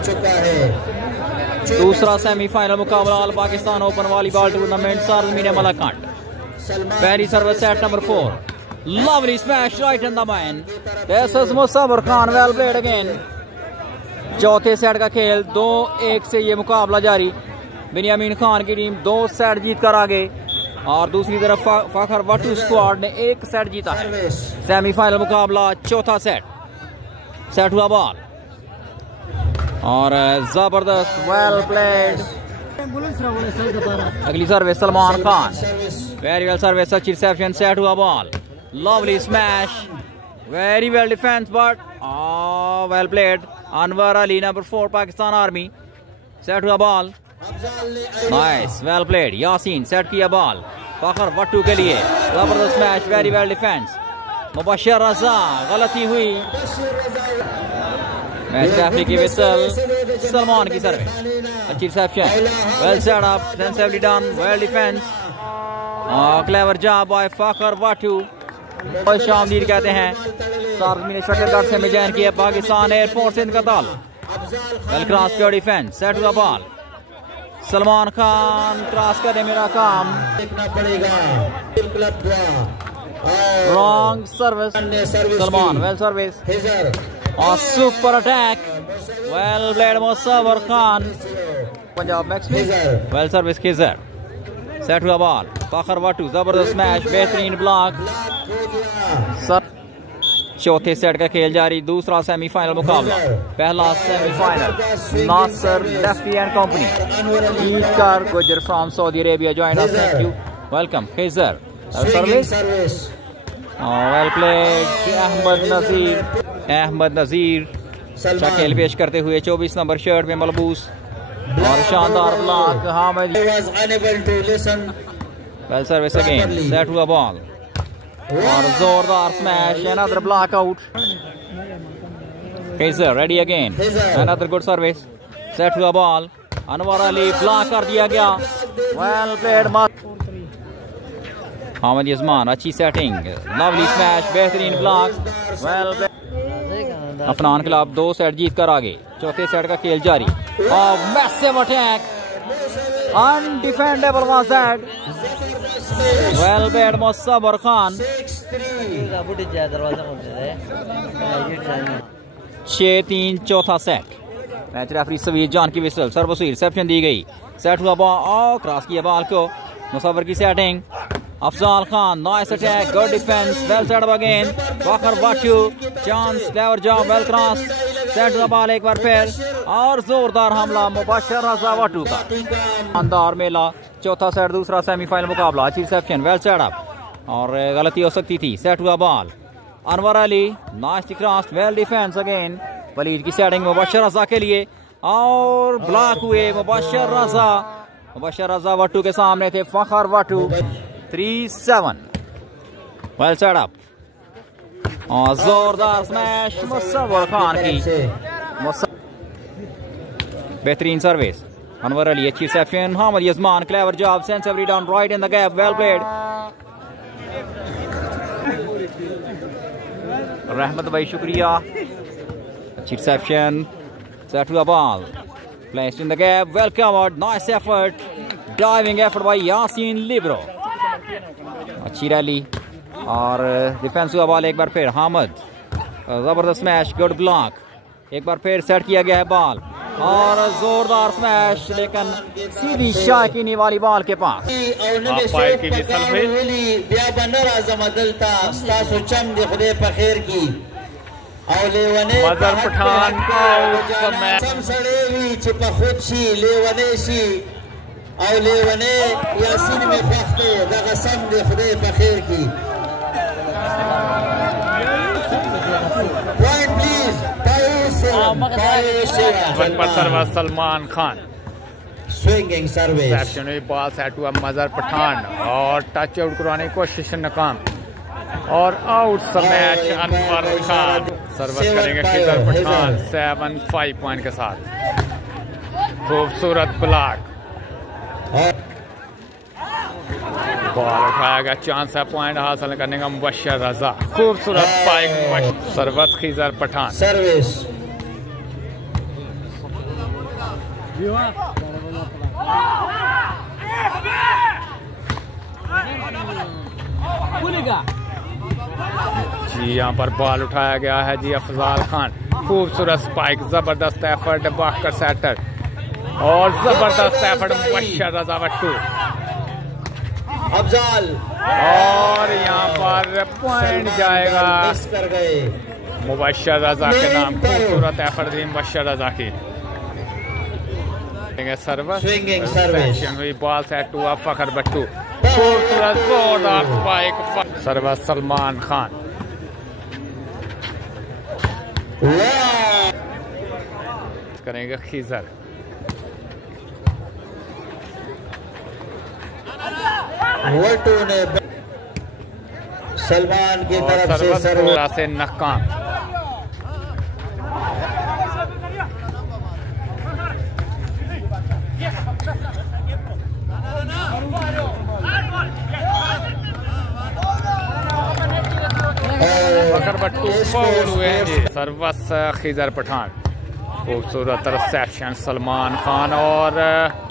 चुका है। दूसरा सेमीफाइनल मुकाबला all Pakistan open volleyball tournament सरजमीन मलाकांड। पहली service set number 4, lovely smash right in the man, this is Musavvar Khan, well played again. चौथे set का खेल 2-1 से ये मुकाबला जारी। बिन्यामीन खान की टीम 2 सेट जीत कर आगे और दूसरी तरफ फखर वटू स्क्वाड ने 1 सेट जीता है। सेमीफाइनल मुकाबला चौथा सेट हुआ बॉल और जबरदस्त वेल प्लेड। अगली service Salman Khan, very well service, अच्छी रिसेप्शन, सेट हुआ ball, lovely smash, very well defence but well played. Anwar Ali number 4 Pakistan army, set हुआ ball, nice well played. Yasin set किया बॉल फखर वट्टू के लिए, जबरदस्त match, very well defence. Mubashir Raza, गलती हुई, मैच रेफरी की विसल, सलमान की सर्विस, अच्छी reception, well set up, sensibly done, well defence, clever job by फखर वट्टू। खुश आमदीद कहते हैं सार्वजनिक शटलकॉक से मिजान किया पाकिस्तान एयरफोर्स इनका ताल, well cross your defence, set हुआ बॉल, सलमान खान क्रॉस करने मेरा काम, देखना पड़ेगा। Wrong service, Salman well service और super attack, well played Musawwar Khan, Punjab max well service Khizar, set हुआ बॉल, फखर वट्टू, जबरदस्त मैच, बेहतरीन ब्लॉक। चौथे सेट का खेल जारी, दूसरा सेमीफाइनल मुकाबला। पहला semifinal Nasir lefty and company ईकार Gujar from Saudi Arabia joined us, thank you, welcome. Khizar service, well played. Ahmed Nazir अच्छा खेल पेश करते हुए 24 नंबर शर्ट में मलबूस और शानदार block. Hamid well service again, set हुआ बॉल और जोरदार smash, another block out. Khizar ready again, another good service, set हुआ बॉल, अनवर अली ब्लॉक कर दिया गया, वेल प्लेड। हामिद यजमान अच्छी सेटिंग, लवली स्मैश, बेहतरीन block, well played. Afnan club 2 set जीत कर आगे। चौथे सेट का खेल जारी और massive attack, undefendable was that, well played Musawwar Khan. 6-3 चौथा सेट। मैच रेफरी सवीर जान की विसल, सर्वसुई रिसेप्शन दी गई, सेट हुआ बॉल और क्रॉस किया बॉल को, मुसव्वर की setting, Afzal Khan nice attack, good defence, well set again, Fakhar Wattoo, chance, clever job, well cross, set हुआ बॉल एक बार फिर और जोरदार हमला मुबशर रजा वट्टू का, शानदार मेला। चौथा सेट दूसरा सेमीफाइनल मुकाबला, अच्छी रिसेप्शन, वेल सेट अप और गलती हो सकती थी, सेट हुआ ball, Anwar Ali nice cross, well defence again, Waleed की सेटिंग मुबशर रजा के लिए और ब्लॉक हुए मुबशर रजा वट्टू के सामने थे फखर वट्टू। 3-7 वेल सेट अप और जोरदार स्मैश मुसव्वर खान की, बेहतरीन सर्विस, अनवर अली अच्छी रिसेप्शन, हामिद यजमान clever job, sensibly down right in the gap, well played. रहमत भाई शुक्रिया, अच्छी रिसेप्शन, सेट हुआ ball, placed in the gap, well covered, nice effort, diving effort bye Yasin Libre, अच्छी रैली और डिफेंस हुआ बॉल एक बार फिर, हामिद जबरदस्त स्मैश, गुड ब्लॉक, एक बार फिर सेट किया गया है बॉल और जोरदार स्मैश, लेकिन सीधी शाकिनी वाली बॉल के पास। मजर पठान यासीन में फख्ते दगा सम दे खुदे बखैर की। Point please, service Salman Khan, swinging service, action ball set हुआ मजर पठान और टच आउट करवाने की कोशिश नाकाम और out smash Anwar Khan. Service करेंगे खिजर पठान 7-5 पॉइंट के साथ, खूबसूरत ब्लॉक, बॉल उठाया गया, चांस है पॉइंट हासिल करने का मुबशर रजा, खूबसूरत spike, service Khizar Pathan, service जी यहाँ पर बॉल उठाया गया है जी अफजाल खान, खूबसूरत स्पाइक, जबरदस्त एफर्ट बाकर सेटर और जबरदस्त एफर्ट मुबश्शिर रजा भट्टू। अफजाल और यहाँ पर पॉइंट जाएगा कर गए मुबश्शिर रजा के नाम, खूबसूरत एफर्ट थी मुबश्शिर रजा की। सर्विस स्विंगिंग सर्विस हुई, बॉल सेट हुआ फखर भट्टू, खूबसूरत जोरदार स्पाइक, सर्विस सलमान खान। करेंगे खिजर, वोटो ने सलमान की तरफ से सर्विस से नाकाम। फखर भट्टू फाउल हुए जी। सर्विस खिजर पठान, खूबसूरत रिसेप्शन सलमान खान और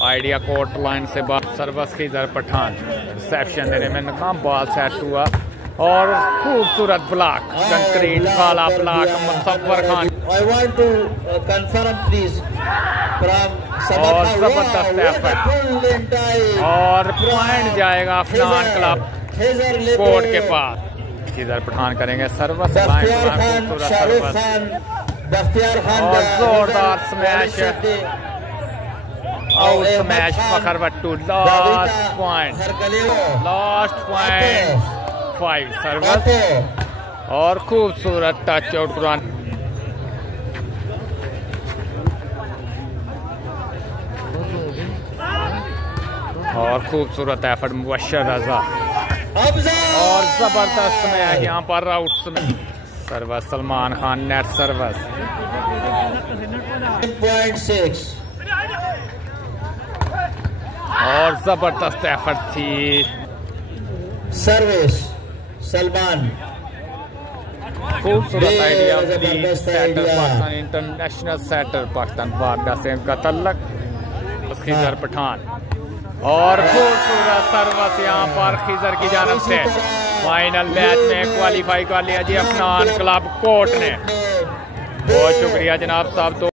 आइडिया कोर्ट लाइन से बात। सर्विस खिजर पठान रिसेप्शन देने में नाकाम, बॉल सेट हुआ और खूबसूरत ब्लॉक, कंक्रीट काला block Musavvar Khan I want to confirm please और जबरदस्त एफर्ट और पॉइंट जाएगा अफनान क्लब कोर्ट के पास। खिजर पठान करेंगे सर्विस लाइन, खूबसूरत सर्विस और जोरदार स्मैश और स्मैश फखर भट्टू। लास्ट पॉइंट 5 सर्विस और खूबसूरत टच आउट कुरान। और खूबसूरत एफर्ट मुबश्शिर रजा और जबरदस्त में यहाँ पर आउट में service Salman Khan net service 0.6 और जबरदस्त एफर्ट थी सर्विस सलमान। खूबसूरत idea setter Pakistan international setter Pakistan वारडा से इनका तल्लक, खिजर पठान और खूबसूरत सर्विस यहाँ पर खिजर की जानब से। फाइनल मैच में क्वालिफाई कर लिया जी अफनान क्लब कोर्ट ने। बहुत शुक्रिया जनाब साहब।